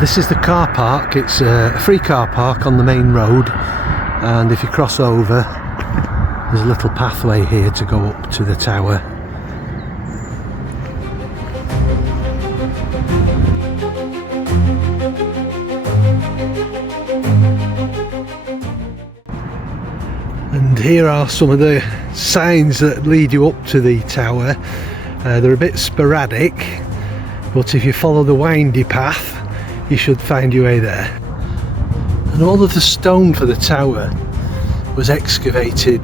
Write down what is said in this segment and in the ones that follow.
This is the car park. It's a free car park on the main road, and if you cross over, there's a little pathway here to go up to the tower. And here are some of the signs that lead you up to the tower. They're a bit sporadic, but if you follow the windy path, you should find your way there. And all of the stone for the tower was excavated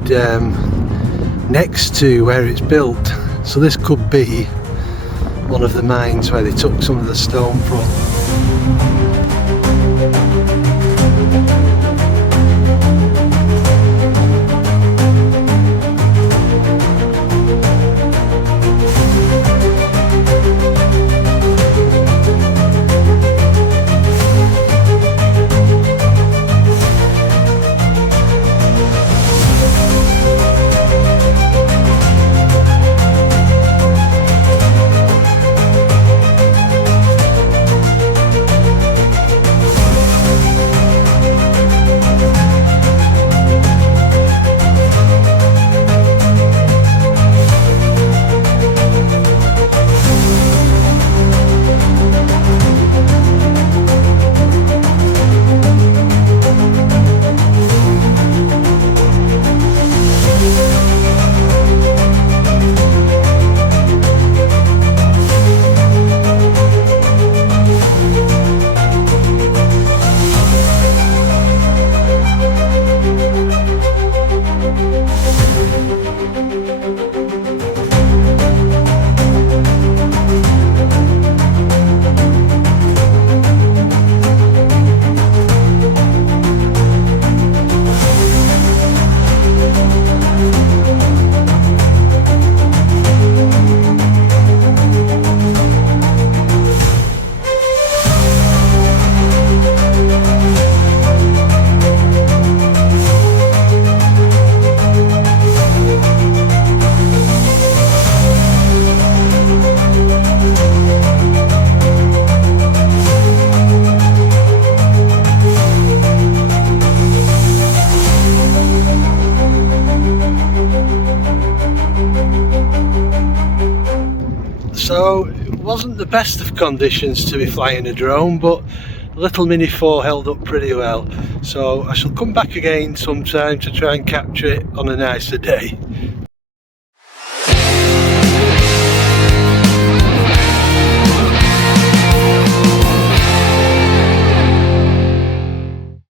next to where it's built, so this could be one of the mines where they took some of the stone from. So it wasn't the best of conditions to be flying a drone, but the little Mini 4 held up pretty well. So I shall come back again sometime to try and capture it on a nicer day.